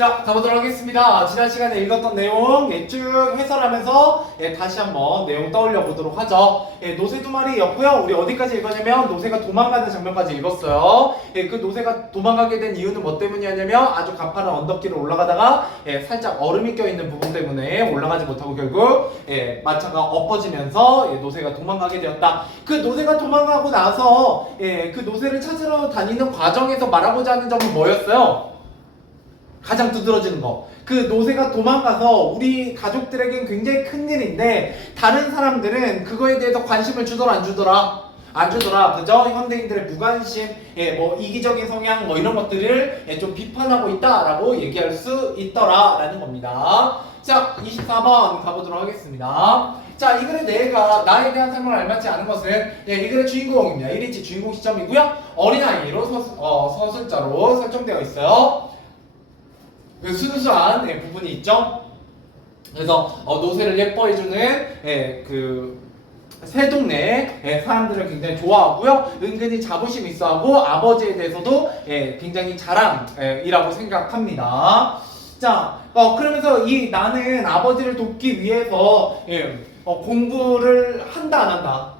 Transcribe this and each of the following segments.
자, 가보도록 하겠습니다. 지난 시간에 읽었던 내용 쭉 해설하면서 다시 한번 내용 떠올려 보도록 하죠. 노새 두 마리였고요. 우리 어디까지 읽었냐면 노새가 도망가는 장면까지 읽었어요. 그 노새가 도망가게 된 이유는 뭐 때문이었냐면 아주 가파른 언덕길을 올라가다가 살짝 얼음이 껴있는 부분 때문에 올라가지 못하고 결국 마차가 엎어지면서 노새가 도망가게 되었다. 그 노새가 도망가고 나서 그 노새를 찾으러 다니는 과정에서 말하고자 하는 점은 뭐였어요? 가장 두드러지는 거. 그 노새가 도망가서 우리 가족들에겐 굉장히 큰 일인데 다른 사람들은 그거에 대해서 관심을 주더라 안 주더라? 안 주더라. 그죠? 현대인들의 무관심, 뭐 이기적인 성향 뭐 이런 것들을 좀 비판하고 있다라고 얘기할 수 있더라라는 겁니다. 자, 24번 가보도록 하겠습니다. 자, 이 글의 내가 나에 대한 삶을 알맞지 않은 것은 이 글의 주인공입니다. 1인칭 주인공 시점이고요. 어린아이로 서술자로 설정되어 있어요. 그 순수한 부분이 있죠. 그래서 노새를 예뻐해주는 그 새동네 사람들을 굉장히 좋아하고요. 은근히 자부심 있어하고 아버지에 대해서도 굉장히 자랑이라고 생각합니다. 자, 그러면서 이 나는 아버지를 돕기 위해서 공부를 한다 안 한다?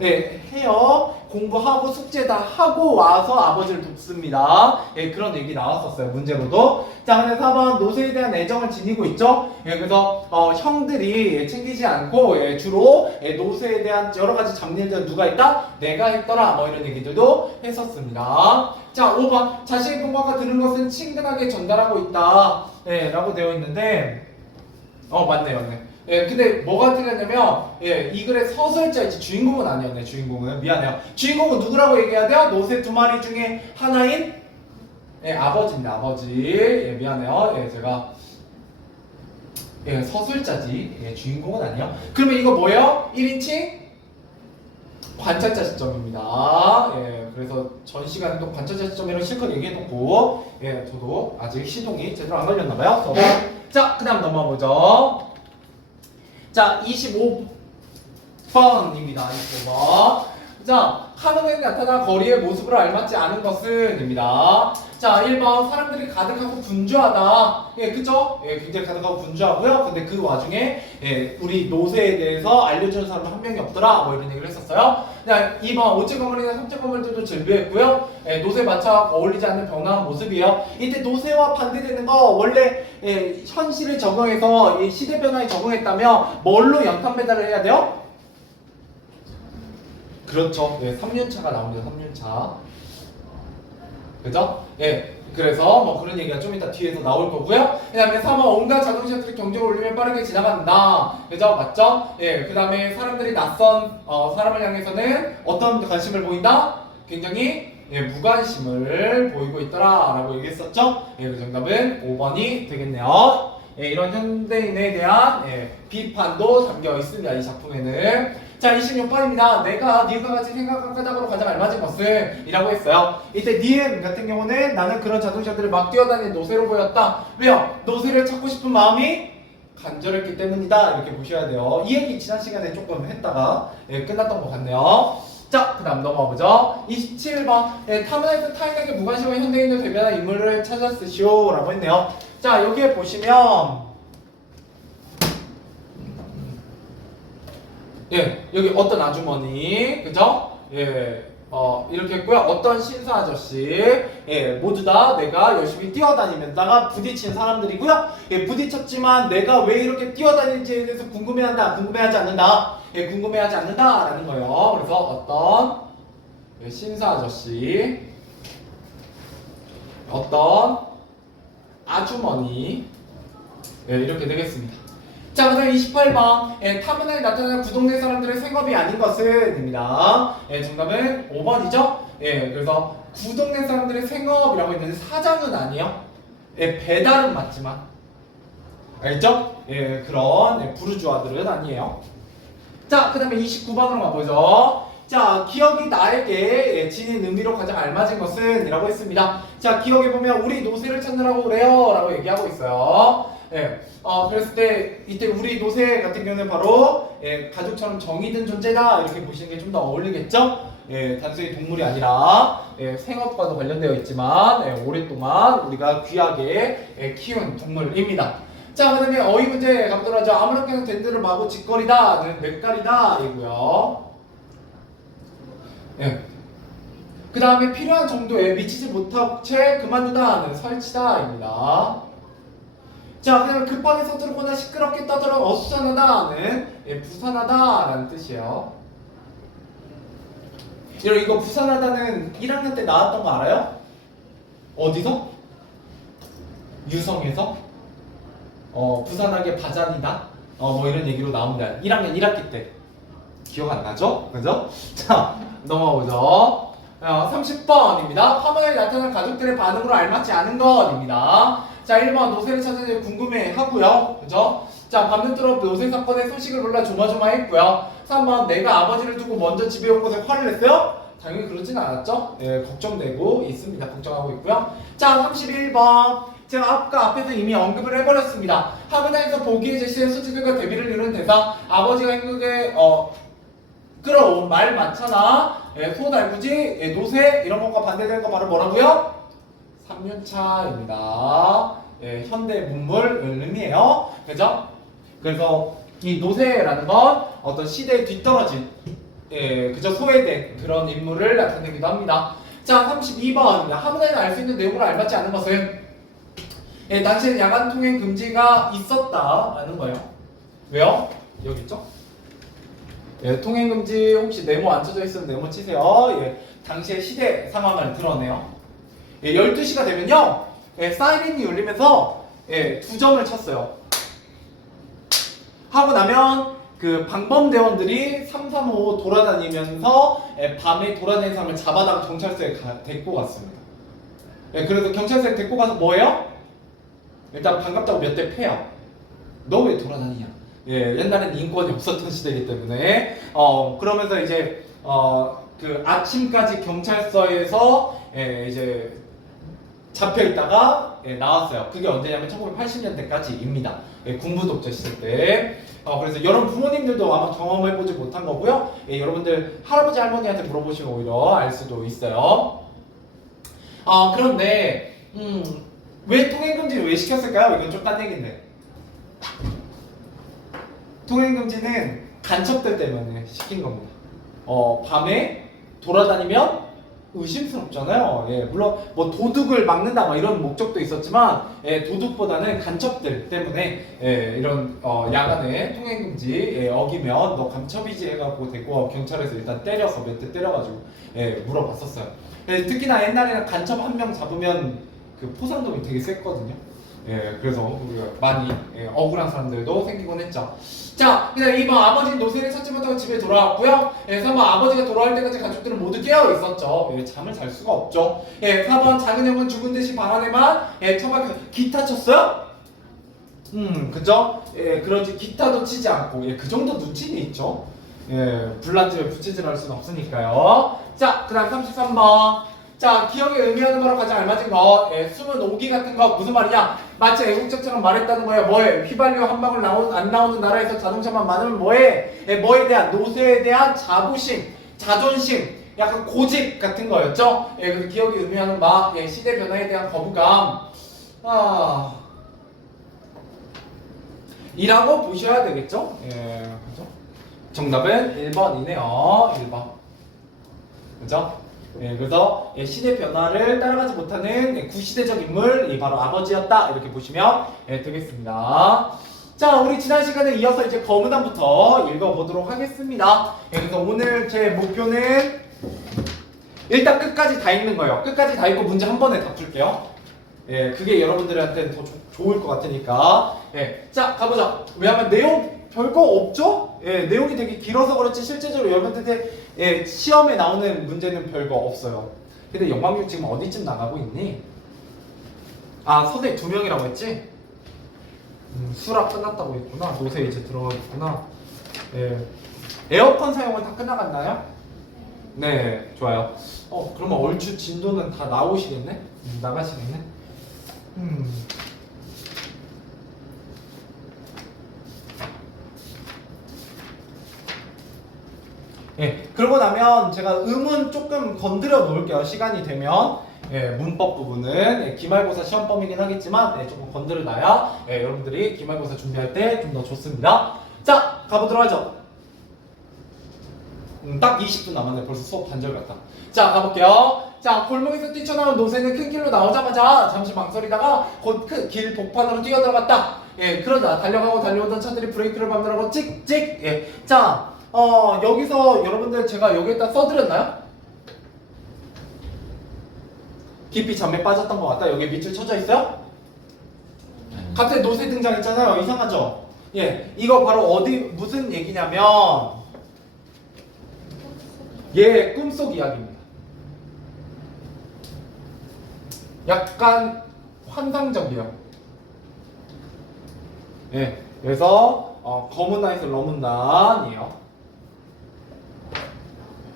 해요. 공부하고 숙제 다 하고 와서 아버지를 돕습니다. 그런 얘기 나왔었어요. 문제로도. 자, 근데 4번 노새에 대한 애정을 지니고 있죠. 그래서 형들이 챙기지 않고 주로 노새에 대한 여러 가지 잡일들 누가 있다? 내가 했더라. 뭐 이런 얘기들도 했었습니다. 자, 5번 자신의 본 것과 들은 것은 친근하게 전달하고 있다. 라고 되어 있는데 맞네. 근데 뭐가 틀렸냐면 이 글의 서술자이지 주인공은 아니었네. 주인공은 미안해요. 주인공은 누구라고 얘기해야 돼요? 노새 두 마리 중에 하나인 아버지입니다. 아버지. 미안해요. 제가 서술자지 주인공은 아니에요. 그러면 이거 뭐예요? 1인칭 관찰자 시점입니다. 그래서 전 시간에 또 관찰자 시점이라고 실컷 얘기해놓고 저도 아직 시동이 제대로 안 걸렸나봐요. 자, 그 다음 넘어가보죠. 자, 25번입니다. 25번. 자, 하늘에 나타난 거리의 모습을 알맞지 않은 것은 입니다. 자, 1번 사람들이 가득하고 분주하다. 그쵸? 굉장히 가득하고 분주하고요. 근데 그 와중에 우리 노새에 대해서 알려주는 사람은 한 명이 없더라. 뭐 이런 얘기를 했었어요. 자, 2번 5째 건물이나 3째 건물들도 즐비했고요. 노새 마차와 어울리지 않는 변화한 모습이에요. 이때 노새와 반대되는 거 원래 현실을 적응해서 시대 변화에 적응했다면 뭘로 연탄 배달을 해야 돼요? 그렇죠. 3륜차가 나옵니다. 3륜차. 그죠? 그래서 뭐 그런 얘기가 좀 이따 뒤에서 나올 거고요. 그 다음에 3번 온갖 자동차들이 경적을 울리면 빠르게 지나간다. 그죠? 맞죠? 그 다음에 사람들이 낯선 사람을 향해서는 어떤 관심을 보인다? 굉장히 무관심을 보이고 있더라 라고 얘기했었죠? 그 정답은 5번이 되겠네요. 이런 현대인에 대한 비판도 담겨 있습니다. 이 작품에는. 자, 26번입니다. 내가 니은과 같이 생각한 까닭으로 가장 알맞은 것은 이라고 했어요. 이때 니은 같은 경우는 나는 그런 자동차들을 막 뛰어다니는 노새로 보였다. 왜요? 노새를 찾고 싶은 마음이 간절했기 때문이다. 이렇게 보셔야 돼요. 이 얘기 지난 시간에 조금 했다가 끝났던 것 같네요. 자, 그 다음 넘어가 보죠. 27번 타문에서 타인에게 무관심한 현대인을 대변한 인물을 찾았으시오 라고 했네요. 자, 여기에 보시면 여기 어떤 아주머니, 그죠? 이렇게 했고요. 어떤 신사 아저씨, 모두 다 내가 열심히 뛰어다니면다가 부딪힌 사람들이고요. 부딪혔지만 내가 왜 이렇게 뛰어다니는지에 대해서 궁금해한다, 궁금해하지 않는다, 궁금해하지 않는다라는 거예요. 그래서 어떤 신사 아저씨, 어떤 아주머니, 이렇게 되겠습니다. 자, 그 다음 28번 타문에 나타나는 구동네 사람들의 생업이 아닌 것은 입니다. 정답은 5번이죠. 그래서 구동네 사람들의 생업이라고 했는데 사장은 아니에요. 배달은 맞지만 알겠죠? 그런 부르주아들은 아니에요. 자, 그 다음에 29번으로 가보죠. 자, 기억이 나에게 지닌 의미로 가장 알맞은 것은 이라고 했습니다. 자, 기억해 보면 우리 노새를 찾느라고 그래요 라고 얘기하고 있어요. 그랬을 때 이때 우리 노새 같은 경우는 바로 가족처럼 정이 든 존재다 이렇게 보시는 게 좀 더 어울리겠죠? 단순히 동물이 아니라 생업과도 관련되어 있지만 오랫동안 우리가 귀하게 키운 동물입니다. 자, 그 다음에 어휘 문제 가보도록 하죠. 아무렇게나 된 대로 마구 짓거리다는 냇가리다 이고요. 그 다음에 필요한 정도에 미치지 못하고 채 그만두다는 설치다입니다. 자, 그 다음에 급하게 서두르거나 시끄럽게 떠들어 어수선하다는 부산하다라는 뜻이에요. 여러분 이거 부산하다는 1학년 때 나왔던 거 알아요? 어디서? 유성에서? 부산하게 바잔이다? 뭐 이런 얘기로 나옵니다. 1학년 1학기 때. 기억 안 나죠? 그죠? 자, 넘어가보죠. 30번입니다. 화면에 나타난 가족들의 반응으로 알맞지 않은 것입니다. 자, 1번 노새를 찾아내 궁금해 하고요. 그죠? 자, 밤늦도록 노새 사건의 소식을 몰라 조마조마했고요. 3번 내가 아버지를 두고 먼저 집에 온 것에 화를 냈어요? 당연히 그러진 않았죠. 걱정되고 있습니다. 걱정하고 있고요. 자, 31번 제가 아까 앞에서 이미 언급을 해버렸습니다. 학원에서 보기에 제시된 수지들과 대비를 이루는 대사 아버지가 행복에 끌어온 말 많잖아. 소달구지, 노새 이런 것과 반대되는 거 바로 뭐라고요? 3년차입니다. 현대 문물 의미예요. 그죠? 그래서 이 노새라는 건 어떤 시대에 뒤떨어진 그저 소외된 그런 인물을 나타내기도 합니다. 자, 32번입니다. 한문에는 알 수 있는 내용으로 알맞지 않은 것은 당시에는 야간 통행 금지가 있었다라는 거예요. 왜요? 여기 있죠? 통행 금지 혹시 네모 안 쳐져 있으면 네모 치세요. 당시의 시대 상황을 드러내요. 12시가 되면요. 사이렌이 울리면서 2점을 쳤어요. 하고 나면 그 방범대원들이 335 돌아다니면서 밤에 돌아다니는 사람을 잡아다가 경찰서에 데리고 갔습니다. 그래서 경찰서에 데리고 가서 뭐해요? 일단 반갑다고 몇 대 패요. 너 왜 돌아다니냐? 옛날엔 인권이 없었던 시대이기 때문에 그러면서 이제 그 아침까지 경찰서에서 이제 잡혀 있다가 나왔어요. 그게 언제냐면 1980년대까지입니다. 군부 독재 시대 때. 그래서 여러분 부모님들도 아마 경험해보지 못한 거고요. 여러분들 할아버지 할머니한테 물어보시면 오히려 알 수도 있어요. 그런데 왜 통행금지를 왜 시켰을까요? 이건 좀 딴 얘기인데. 통행금지는 간첩들 때문에 시킨 겁니다. 밤에 돌아다니면 의심스럽잖아요. 물론 뭐 도둑을 막는다 뭐 이런 목적도 있었지만 도둑보다는 간첩들 때문에 이런 야간에 통행금지 어기면 너 간첩이지 해갖고 데리고 경찰에서 일단 때려서 몇 대 때려가지고 물어봤었어요. 특히나 옛날에는 간첩 한 명 잡으면 그 포상금이 되게 셌거든요. 그래서 우리가 많이 억울한 사람들도 생기곤 했죠. 자, 그다음 2번 아버지는 노새를 찾지 못하고 집에 돌아왔고요. 3번 아버지가 돌아올 때까지 가족들은 모두 깨어 있었죠. 잠을 잘 수가 없죠. 4번 작은 형은 죽은 듯이 방 안에만 처박혀서 기타 쳤어요? 그죠? 그러지 기타도 치지 않고 그 정도 눈치는 있죠. 불난집에 부채질할 수는 없으니까요. 자, 그다음 33번. 자, 기억에 의미하는 거랑 가장 알맞은 거 숨은 오기 같은 거 무슨 말이냐? 마치 애국자처럼 말했다는 거야. 뭐해? 휘발유 한 방울 안 나오는 나라에서 자동차만 많으면 뭐해? 뭐에 대한 노세에 대한 자부심, 자존심, 약간 고집 같은 거였죠. 그래서 기억에 의미하는 바 시대 변화에 대한 거부감 이라고 보셔야 되겠죠? 그죠? 정답은 1번이네요. 1번. 그죠? 그래서 시대 변화를 따라가지 못하는 구시대적 인물이 바로 아버지였다 이렇게 보시면 되겠습니다. 자, 우리 지난 시간에 이어서 이제 거문안부터 읽어보도록 하겠습니다. 그래서 오늘 제 목표는 일단 끝까지 다 읽는 거예요. 끝까지 다 읽고 문제 한 번에 다 풀게요. 그게 여러분들한테 더 좋을 것 같으니까. 자, 가보자. 왜냐면 내용 별거 없죠? 내용이 되게 길어서 그렇지 실제적으로 여러분들한테 시험에 나오는 문제는 별거 없어요. 근데 영광육 지금 어디쯤 나가고 있니? 선생님 2명이라고 했지? 수락 끝났다고 했구나. 노세 이제 들어가겠구나. 에어컨 사용은 다 끝나갔나요? 네, 좋아요. 그러면 얼추 진도는 다 나오시겠네? 나가시겠네? 그러고 나면 제가 음은 조금 건드려 놓을게요. 시간이 되면. 예, 문법 부분은 기말고사 시험범이긴 하겠지만 조금 건드려놔야 여러분들이 기말고사 준비할 때 좀 더 좋습니다. 자, 가보도록 하죠. 딱 20분 남았네. 벌써 수업 반절 같다. 자, 가볼게요. 자, 골목에서 뛰쳐나온 노새는 큰 길로 나오자마자 잠시 망설이다가 곧 큰 길 복판으로 뛰어들어갔다. 예, 그러자 달려가고 달려오던 차들이 브레이크를 밟느라고 찍찍. 예, 자, 여기서 여러분들 제가 여기에다 써드렸나요? 깊이 잠에 빠졌던 것 같다. 여기 밑줄 쳐져 있어요? 갑자기 노새 등장했잖아요. 이상하죠? 예, 이거 바로 무슨 얘기냐면 예, 꿈속 이야기입니다. 약간 환상적이에요. 예, 그래서 검은 난에서 러문 난이에요.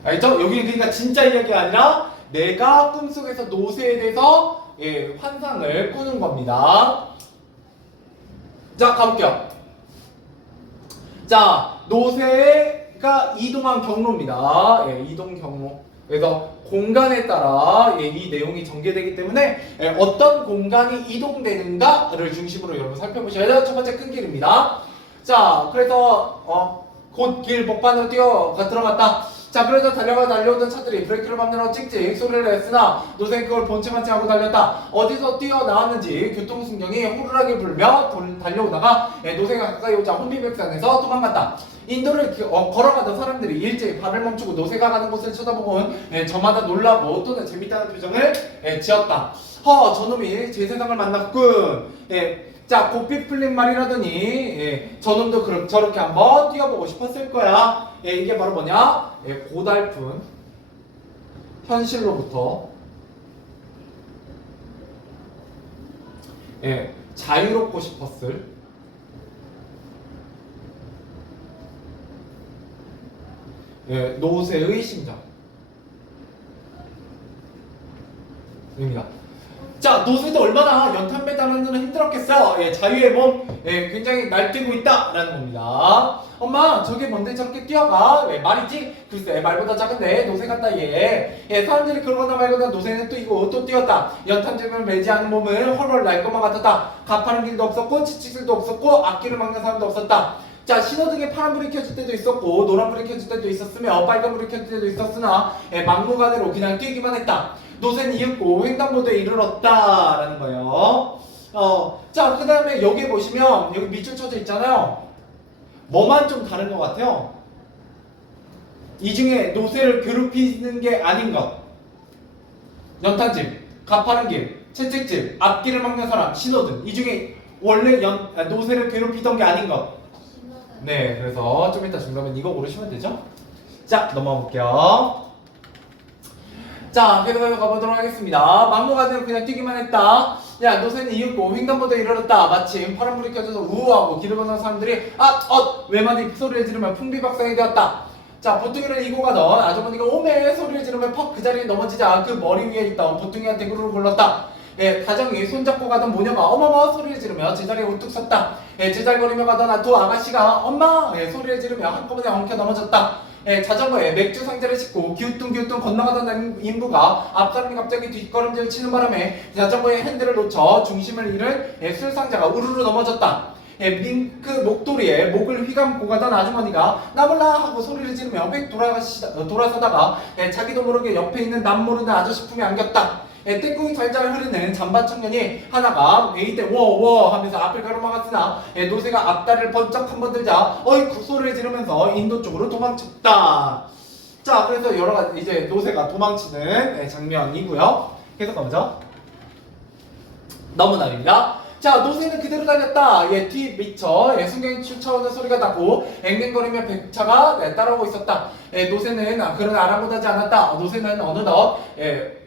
알죠? 여기 그러니까 진짜 이야기가 아니라 내가 꿈속에서 노새에 대해서 환상을 꾸는 겁니다. 자, 가볼게요. 자, 노새가 이동한 경로입니다. 이동 경로. 그래서 공간에 따라 이 내용이 전개되기 때문에 어떤 공간이 이동되는가를 중심으로 여러분 살펴보셔야 돼요. 첫 번째 큰 길입니다. 자, 그래서 곧 길 복판으로 들어갔다. 자, 그래서 달려오던 차들이 브레이크를 밟느라고 찍찍 소리를 냈으나 노새는 그걸 본체만치 하고 달렸다. 어디서 뛰어나왔는지 교통순경이 호루라기 불며 달려오다가 노새가 가까이 오자 혼비백산에서 도망갔다. 인도를 걸어가던 사람들이 일제히 발을 멈추고 노새가 가는 곳을 쳐다보곤 저마다 놀라고 또는 재밌다는 표정을 지었다. 저놈이 제 세상을 만났군. 자, 고삐 풀린 말이라더니 저놈도 그럼 저렇게 한번 뛰어보고 싶었을 거야. 이게 바로 뭐냐? 고달픈 현실로부터 자유롭고 싶었을 노새의 심정입니다. 자, 노새도 얼마나 연탄 매달하는 데는 힘들었겠어요. 자유의 몸 굉장히 날뛰고 있다라는 겁니다. 엄마, 저게 뭔데 저렇게 뛰어가? 말이지? 글쎄, 말보다 작은데 노새 같다 얘. 사람들이 그러거나 말거나 노새는 뛰고 또 뛰었다. 연탄집을 매지 않은 몸을 헐헐 날 것만 같았다. 가파른 길도 없었고 지치질도 없었고 앞길을 막는 사람도 없었다. 자, 신호등에 파란불이 켜질 때도 있었고 노란불이 켜질 때도 있었으며 빨간불이 켜질 때도 있었으나 막무가내로 그냥 뛰기만 했다. 노새는 이윽고 횡단보도에 이르렀다라는 거예요. 자, 그 다음에 여기 보시면 여기 밑줄 쳐져 있잖아요. 뭐만 좀 다른 것 같아요. 이 중에 노새를 괴롭히는 게 아닌 것. 연탄집, 가파른 길, 채찍질, 앞길을 막는 사람, 신호등. 이 중에 원래 노새를 괴롭히던 게 아닌 것. 네, 그래서 좀 이따 중간면 이거 고르시면 되죠? 자, 넘어가 볼게요. 자, 계속해서 가보도록 하겠습니다. 막무가내로 그냥 뛰기만 했다. 야, 노새는 이윽고 횡단보도에 이르렀다. 마침 파란불이 켜져서 우우하고 길을 건너는 사람들이 외마디 소리를 지르며 풍비박산이 되었다. 자, 보통이는 이고 가던 아주머니가 오메 소리를 지르며 퍽 그 자리에 넘어지자 그 머리 위에 있던 보통이한테 그루를 굴렀다. 다정히 손잡고 가던 모녀가 어머머 소리를 지르며 제자리에 우뚝 섰다. 제잘거리며 가던 두 아가씨가 엄마 소리를 지르며 한꺼번에 엉켜 넘어졌다. 자전거에 맥주 상자를 싣고 기우뚱기우뚱 건너가던 인부가 앞사람이 갑자기 뒷걸음질 치는 바람에 자전거의 핸들을 놓쳐 중심을 잃은 술 상자가 우르르 넘어졌다. 밍크 목도리에 목을 휘감고 가던 아주머니가 나 몰라 하고 소리를 지르며 휙 돌아서다가 자기도 모르게 옆에 있는 남 모르는 아저씨 품에 안겼다. 땡콩이 잘잘 흐르는 잠바 청년이 하나가 에이때 워워 하면서 앞을 가로막았으나 노새가 앞다리를 번쩍 한번 들자 어이쿠 소리를 지르면서 인도 쪽으로 도망쳤다. 자, 그래서 여러가지 이제 노새가 도망치는 장면이고요. 계속 가보죠. 너무나입니다. 자, 노새는 그대로 달렸다. 뒤 미쳐 순경이 쫓아오는 소리가 나고 앵앵거리며 백차가 따라오고 있었다. 노새는 그런 아랑곳하지 않았다. 노새는 어느덧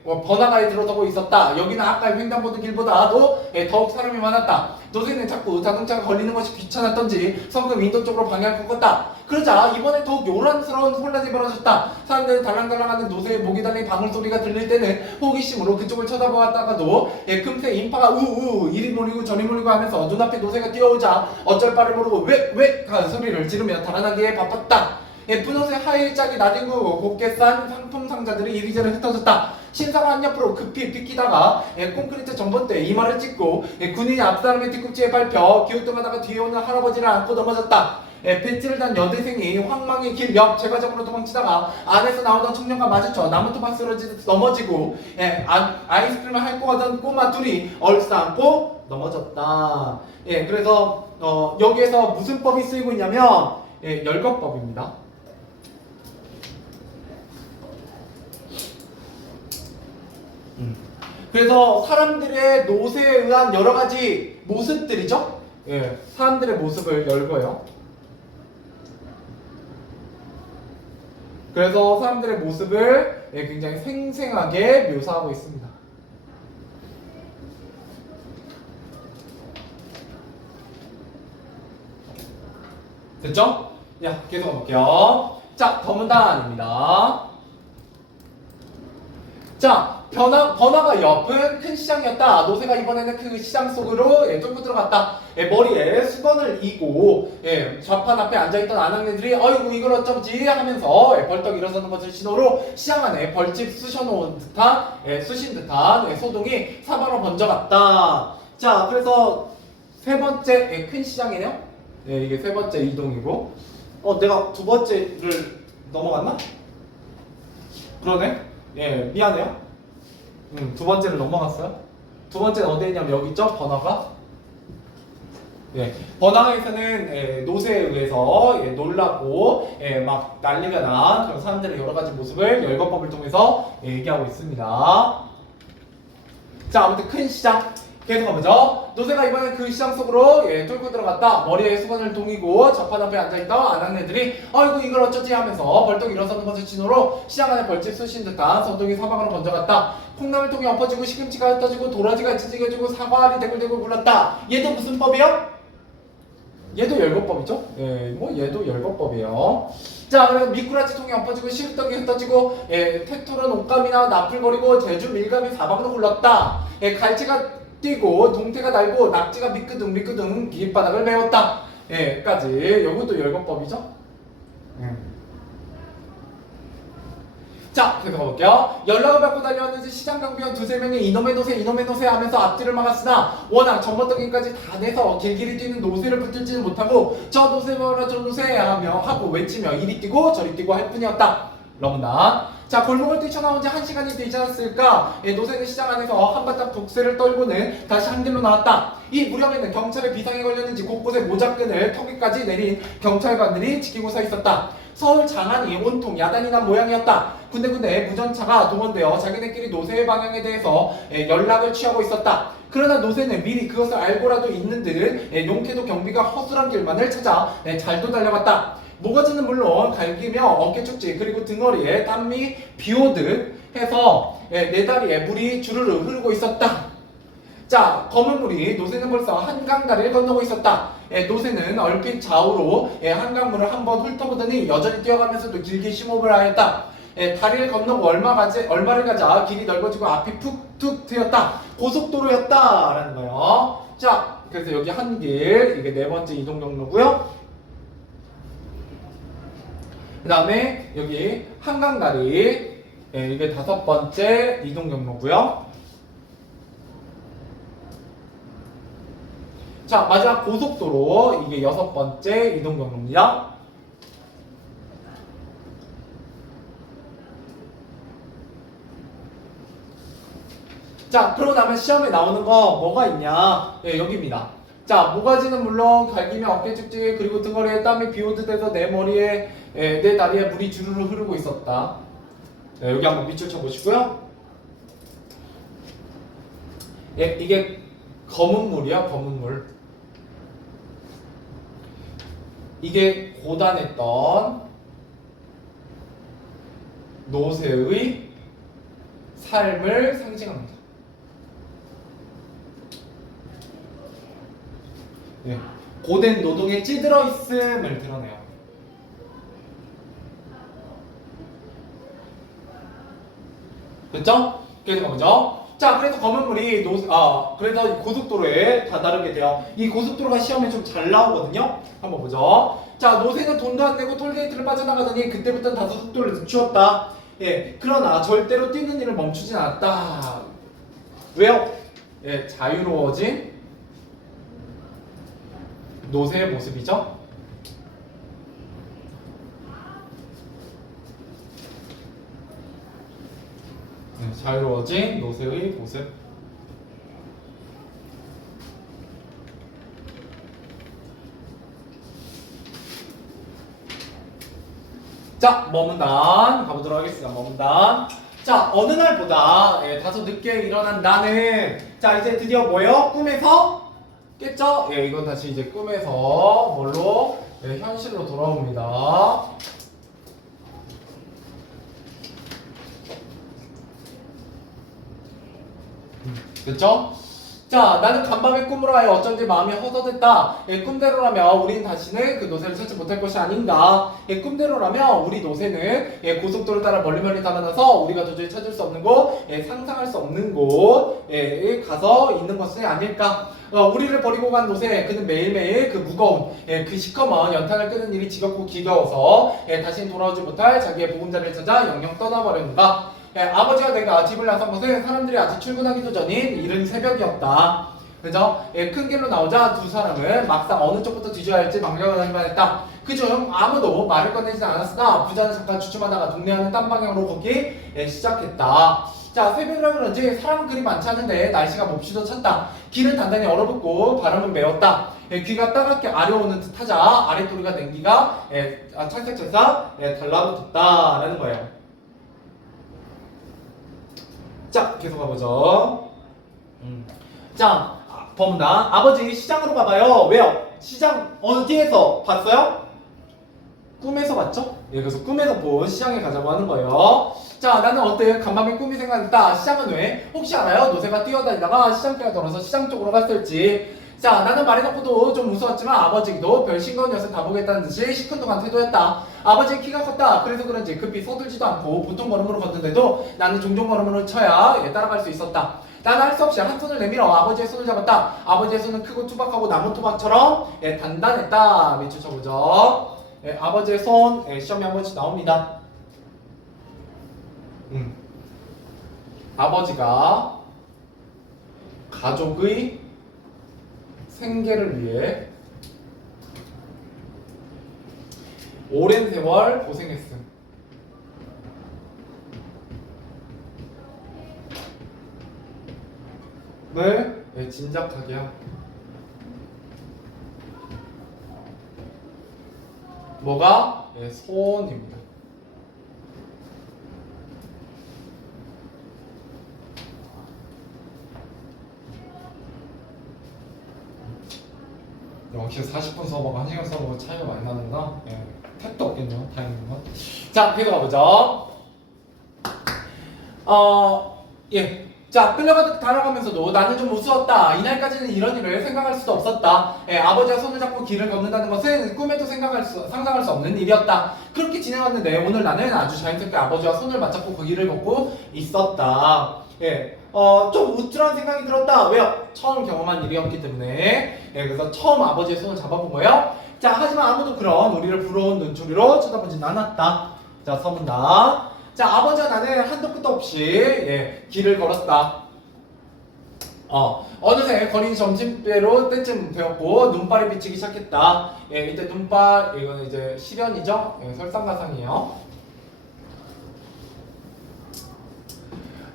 번화가에 들어서고 있었다. 여기는 아까 횡단보도 길보다도 더욱 사람이 많았다. 노새는 자꾸 자동차가 걸리는 것이 귀찮았던지 성금 인도 쪽으로 방향을 꺾었다. 그러자 이번에 더욱 요란스러운 혼란이 벌어졌다. 사람들은 달랑달랑하는 노새의 목이 달린 방울소리가 들릴 때는 호기심으로 그쪽을 쳐다보았다가도 금세 인파가 우우 이리 몰리고 저리 몰리고 하면서 눈앞에 노새가 뛰어오자 어쩔 바를 모르고 왜 소리를 지르며 달아나기에 바빴다. 분홍색 하일짝이 나뒹구고 곱게 싼 상품 상자들이 이리저리 흩어졌다. 신사가 한 옆으로 급히 비키다가 콘크리트 전봇대에 이마를 찍고 군인이 앞사람의 뒤꿈치에 밟혀 기우뚱하다가 뒤에 오는 할아버지를 안고 넘어졌다. 배지를 단 여대생이 황망의 길 옆 제과점으로 도망치다가 안에서 나오던 청년과 마주쳐 나무토막 쓰러지듯 넘어지고 아이스크림을 핥고 가던 꼬마 둘이 얼싸안고 넘어졌다. 그래서 여기에서 무슨 법이 쓰이고 있냐면 열거법입니다. 그래서 사람들의 노세에 의한 여러 가지 모습들이죠. 사람들의 모습을 열거요. 그래서 사람들의 모습을 굉장히 생생하게 묘사하고 있습니다. 됐죠? 야, 계속 가볼게요. 자, 더문단입니다. 자, 번화가 옆은 큰 시장이었다. 노새가 이번에는 그 시장 속으로 뚫고 들어갔다. 머리에 수건을 이고 좌판 앞에 앉아있던 아낙네들이 어이구 이걸 어쩌지 하면서 벌떡 일어서는 것을 신호로 시장 안에 벌집 쑤신 듯한 소동이 사방으로 번져갔다. 자, 그래서 세 번째 큰 시장이네요. 이게 세 번째 이동이고 내가 두 번째를 넘어갔나? 그러네. 미안해요. 두 번째를 넘어갔어요. 두 번째는 어디에 있냐면 여기 있죠? 번화가. 번화가에서는 노세에 의해서 놀라고 막 난리가 난 그런 사람들의 여러 가지 모습을 열거법을 통해서 얘기하고 있습니다. 자, 아무튼 큰 시장 계속 가보죠. 노새가 이번엔 그 시장 속으로 뚫고 들어갔다. 머리에 수건을 동이고 좌판 앞에 앉아있던 아낙네들이 아이고 이걸 어쩌지 하면서 벌떡 일어서는 것을 신호로 시장 안에 벌집 쑤신 듯한 소동이 사방으로 번져갔다. 콩나물통이 엎어지고 시금치가 흩어지고 도라지가 찢어지고 사과알이 대굴대굴 굴렀다. 얘도 무슨 법이요? 얘도 열거법이죠? 얘도 열거법이에요. 자, 그래서 미꾸라지 통이 엎어지고 시루떡이 흩어지고 태토는 옷감이나 나풀거리고 제주 밀감이 사방으로 굴렀다. 갈치가 뛰고 동태가 날고 낙지가 미끄덩 길바닥을 메웠다. 까지. 이것도 열거법이죠. 자, 계속 가볼게요. 연락을 받고 달려왔는지 시장 경비원 두세 명이 이놈의 노새 하면서 앞뒤를 막았으나 워낙 전봇덩이까지 다 내서 길길이 뛰는 노새를 붙들지는 못하고 저 노새 뭐라 저 노새 하고 외치며 이리 뛰고 저리 뛰고 할 뿐이었다. 러문단. 자, 골목을 뛰쳐나온 지 1시간이 되지 않았을까? 노새는 시장 안에서 한바탕 독세를 떨고는 다시 한 길로 나왔다. 이 무렵에는 경찰의 비상이 걸렸는지 곳곳에 모자끈을 턱에까지 내린 경찰관들이 지키고 서 있었다. 서울 장안이 온통 야단이 난 모양이었다. 군데군데 무전차가 동원되어 자기네끼리 노새의 방향에 대해서 연락을 취하고 있었다. 그러나 노새는 미리 그것을 알고라도 있는 듯 용태도 경비가 허술한 길만을 찾아 잘도 달려갔다. 모가지는 물론 갈기며 어깨축지 그리고 등허리에 땀이 비오듯 해서 네 다리에 물이 주르르 흐르고 있었다. 자, 검은 물이 노새는 벌써 한강다리를 건너고 있었다. 노새는 얼핏 좌우로 한강물을 한번 훑어보더니 여전히 뛰어가면서도 길게 심호흡을 하였다. 다리를 건너고 얼마를 가자 길이 넓어지고 앞이 푹툭 트였다. 고속도로였다 라는 거예요. 자, 그래서 여기 한 길, 이게 네 번째 이동 경로고요. 그 다음에 여기 한강다리, 이게 다섯 번째 이동 경로고요. 자, 마지막 고속도로, 이게 여섯 번째 이동 경로입니다. 자, 그러고 나면 시험에 나오는 거 뭐가 있냐? 여기입니다. 자, 모가지는 물론 갈기며 어깨축지 그리고 등허리에 땀이 비오듯 해서 내 머리에 내 다리에 물이 주르르 흐르고 있었다. 여기 한번 밑줄 쳐보시고요. 이게 검은 물이야, 검은 물. 이게 고단했던 노새의 삶을 상징합니다. 고된 노동에 찌들어 있음을 드러내요. 됐죠? 계속 가보죠. 자, 그래서 검은 물이 그래서 고속도로에 다다르게 돼요. 이 고속도로가 시험에 좀 잘 나오거든요. 한번 보죠. 자, 노새는 돈도 안 내고 톨게이트를 빠져나가더니 그때부터는 다소 속도를 늦추었다. 예, 그러나 절대로 뛰는 일을 멈추진 않았다. 왜요? 예, 자유로워진 노새의 모습이죠. 네, 자유로워진 노새의 모습. 자, 머문단 가보도록 하겠습니다. 머문단. 자, 어느 날보다 다소 늦게 일어난 나는 자, 이제 드디어 뭐예요? 꿈에서 깼죠? 예, 이건 다시 이제 꿈에서 뭘로? 예, 현실로 돌아옵니다. 됐죠? 자, 나는 간밤에 꿈으로 하여 어쩐지 마음이 허전했다. 예, 꿈대로라면 우린 다시는 그 노새를 찾지 못할 것이 아닌가. 예, 꿈대로라면 우리 노새는 고속도로를 따라 멀리 달아나서 우리가 도저히 찾을 수 없는 곳, 상상할 수 없는 곳에 가서 있는 것이 아닐까. 우리를 버리고 간 노새, 그는 매일매일 그 무거운, 그 시커먼 연탄을 끄는 일이 지겹고 지겨워서 다시는 돌아오지 못할 자기의 보금자리를 찾아 영영 떠나버렸는가. 아버지와 내가 집을 나선 것은 사람들이 아직 출근하기도 전인 이른 새벽이었다. 그죠? 큰 길로 나오자 두 사람은 막상 어느 쪽부터 뒤져야 할지 망설여다니만 했다. 그중 아무도 말을 꺼내지 않았으나 부자는 잠깐 주춤하다가 동네하는 딴 방향으로 걷기 시작했다. 자, 새벽이라 그런지 사람은 그리 많지 않은데 날씨가 몹시도 찼다. 길은 단단히 얼어붙고 바람은 메웠다. 귀가 따갑게 아려오는 듯 하자 아랫도리가 냉기가 찰싹찰싹 달라붙었다라는 거예요. 자, 계속 가보죠. 자, 범다 아버지 시장으로 가봐요. 왜요? 시장 어디에서 봤어요? 꿈에서 봤죠? 예, 그래서 꿈에서 본 시장에 가자고 하는 거예요. 자, 나는 어때? 간밤에 꿈이 생각났다. 시장은 왜? 혹시 알아요? 노새가 뛰어다니다가 시장가에 돌아서 시장 쪽으로 갔을지. 자, 나는 말해놓고도 좀 무서웠지만 아버지도 별 싱거운 녀석 다 보겠다는 듯이 시큰둥한 태도였다. 아버지의 키가 컸다. 그래서 그런지 급히 서둘지도 않고 보통 걸음으로 걷는데도 나는 종종 걸음으로 쳐야 따라갈 수 있었다. 나는 할 수 없이 한 손을 내밀어 아버지의 손을 잡았다. 아버지의 손은 크고 투박하고 나무 토막처럼 단단했다. 밑줄 쳐보죠. 아버지의 손 시험에 한 번씩 나옵니다. 아버지가 가족의 생계를 위해 오랜 세월 고생했음. 네, 진작하게 함. 뭐가? 소원입니다. 역시 40분 수업하고 1시간 수업하고 차이가 많이 나는구나. 택도 없겠네요. 다행이구나. 자, 계속 가보죠. 예. 자, 끌려가듯 달아가면서도 나는 좀 우스웠다. 이날까지는 이런 일을 생각할 수도 없었다. 아버지와 손을 잡고 길을 걷는다는 것은 꿈에도 상상할 수 없는 일이었다. 그렇게 지내왔는데 오늘 나는 아주 자연스럽게 아버지와 손을 맞잡고 그 길을 걷고 있었다. 좀 우쭐한 생각이 들었다. 왜요? 처음 경험한 일이었기 때문에. 그래서 처음 아버지의 손을 잡아본 거예요. 자, 하지만 아무도 그런 우리를 부러운 눈초리로 쳐다보진 않았다. 자, 서문다. 자, 아버지와 나는 한도 끝도 없이 길을 걸었다. 어느새 거리는 점심때로 때쯤 되었고 눈발이 비치기 시작했다. 이때 눈발, 이거는 이제 시련이죠? 설상가상이에요.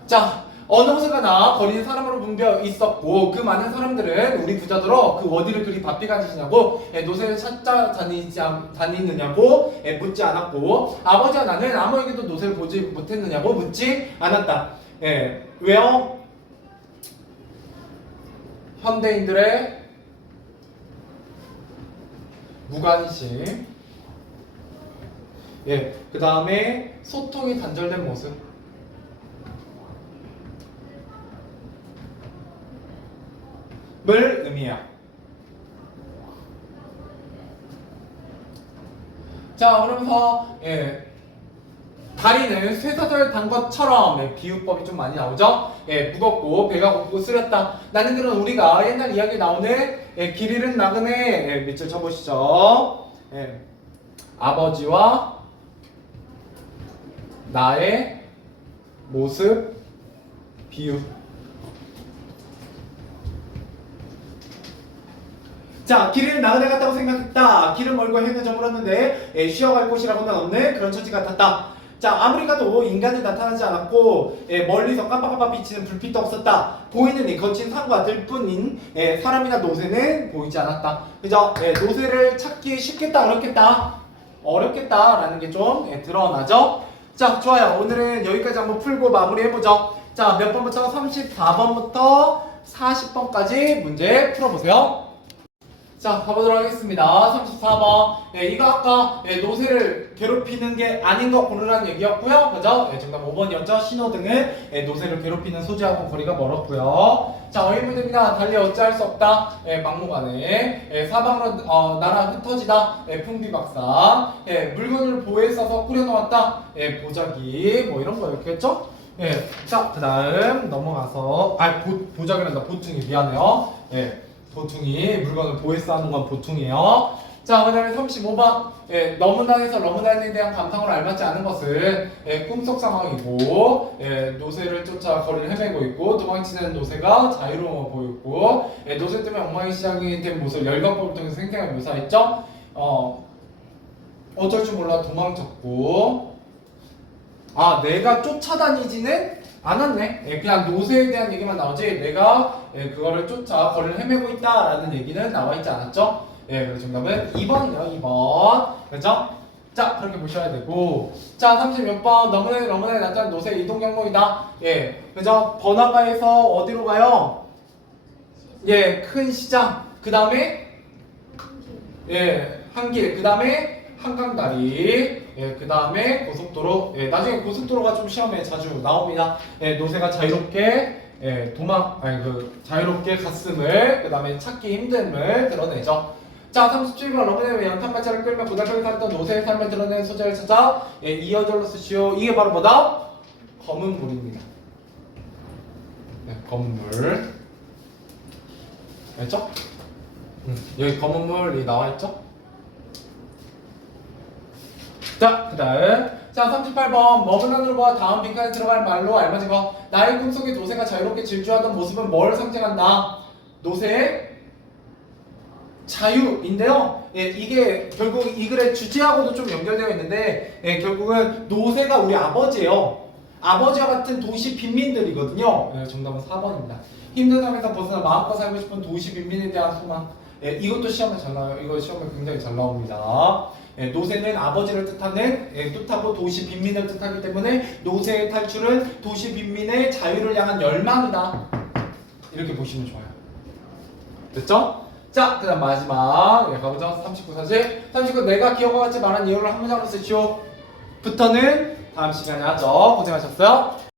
자, 어느 곳을 가나 거리는 사람으로 붐벼 있었고 그 많은 사람들은 우리 부자더러 그 어디를 그리 바삐 가시냐고 노새를 찾아 다니느냐고 묻지 않았고 아버지와 나는 아무에게도 노새를 보지 못했느냐고 묻지 않았다. 왜요? 현대인들의 무관심, 그 다음에 소통이 단절된 모습. 을 의미해요. 자, 그러면서 다리는 쇠사슬 단 것처럼 비유법이 좀 많이 나오죠. 무겁고 배가 고프고 쓰렸다. 나는 그런 우리가 옛날 이야기에 나오는 길 잃은 나그네 밑줄 쳐보시죠. 아버지와 나의 모습 비유. 자, 길을 나그네 같다고 생각했다. 길은 멀고 해는 저물었는데 쉬어갈 곳이라고는 없는 그런 처지 같았다. 자, 아무리 가도 인간이 나타나지 않았고 멀리서 깜빡깜빡 비치는 불빛도 없었다. 보이는 이 거친 산과 들뿐인 사람이나 노새는 보이지 않았다. 그죠? 노새를 찾기 쉽겠다 어렵겠다? 어렵겠다라는 게 좀 드러나죠? 자, 좋아요. 오늘은 여기까지 한번 풀고 마무리해보죠. 자, 몇 번부터? 34번부터 40번까지 문제 풀어보세요. 자, 가보도록 하겠습니다. 34번. 이거 아까 노새를 괴롭히는 게 아닌 거 고르라는 얘기였고요. 그죠? 정답 5번이었죠. 신호등은 노새를 괴롭히는 소재하고 거리가 멀었고요. 자, 어휘문제입니다. 달리 어찌할 수 없다. 막무가내. 사방으로 나라 흩어지다. 풍비박산. 물건을 보에 싸서 꾸려놓았다. 보자기. 뭐 이런 거였겠죠? 자, 그 다음 넘어가서 보자기란다. 보충이 미안해요. 보퉁이, 물건을 보에 쌓는 건 보퉁이에요. 자, 그 다음에 35번. 너무나에서 너무나에 대한 감상을 알맞지 않은 것은 꿈속 상황이고, 노새를 쫓아 거리를 헤매고 있고, 도망치는 노새가 자유로워 보였고, 노새 때문에 엉망이 시작이 된 모습을 열광법을 통해서 생생하게 묘사했죠. 어쩔 줄 몰라 도망쳤고, 내가 쫓아다니지는 않았네. 그냥 노새에 대한 얘기만 나오지 내가 그거를 쫓아 거리를 헤매고 있다라는 얘기는 나와 있지 않았죠? 그래서 정답은 2번이요. 2번. 그렇죠? 자, 그렇게 보셔야 되고. 자, 36번. 너무나 나타난 노새 이동 경로이다. 그죠? 번화가에서 어디로 가요? 큰 시장. 그 다음에 한길. 그 다음에 한강다리, 그 다음에 고속도로. 나중에 고속도로가 좀 시험에 자주 나옵니다. 노새가 자유롭게 자유롭게 갔음을, 그 다음에 찾기 힘듦을 드러내죠. 자, 37번. 러브네 연탄마차를 끌며 고달프게 살았던 노새의 삶을 드러내는 소재를 찾아 이어절로 쓰시오. 이게 바로 뭐다? 검은 물입니다. 검은 물. 알죠? 여기 검은 물이 나와있죠? 자, 그 다음. 자, 38번. 먹은 하늘을 보아 다음 빈칸에 들어갈 말로 알맞은 거. 나의 꿈속에 노새가 자유롭게 질주하던 모습은 뭘 상징한다? 노새의 자유인데요. 이게 결국 이 글의 주제하고도 좀 연결되어 있는데, 결국은 노새가 우리 아버지예요. 아버지와 같은 도시 빈민들이거든요. 정답은 4번입니다. 힘든 삶에서 벗어나 마음껏 살고 싶은 도시 빈민에 대한 소망. 이것도 시험에 잘 나와요. 이거 시험에 굉장히 잘 나옵니다. 노새는 아버지를 뜻하고 도시 빈민을 뜻하기 때문에 노새의 탈출은 도시 빈민의 자유를 향한 열망이다. 이렇게 보시면 좋아요. 됐죠? 자, 그 다음 마지막. 가보죠. 39, 40. 39. 내가 기억과 같이 말한 이유를 한 문장으로 쓰시오. 부터는 다음 시간에 하죠. 고생하셨어요.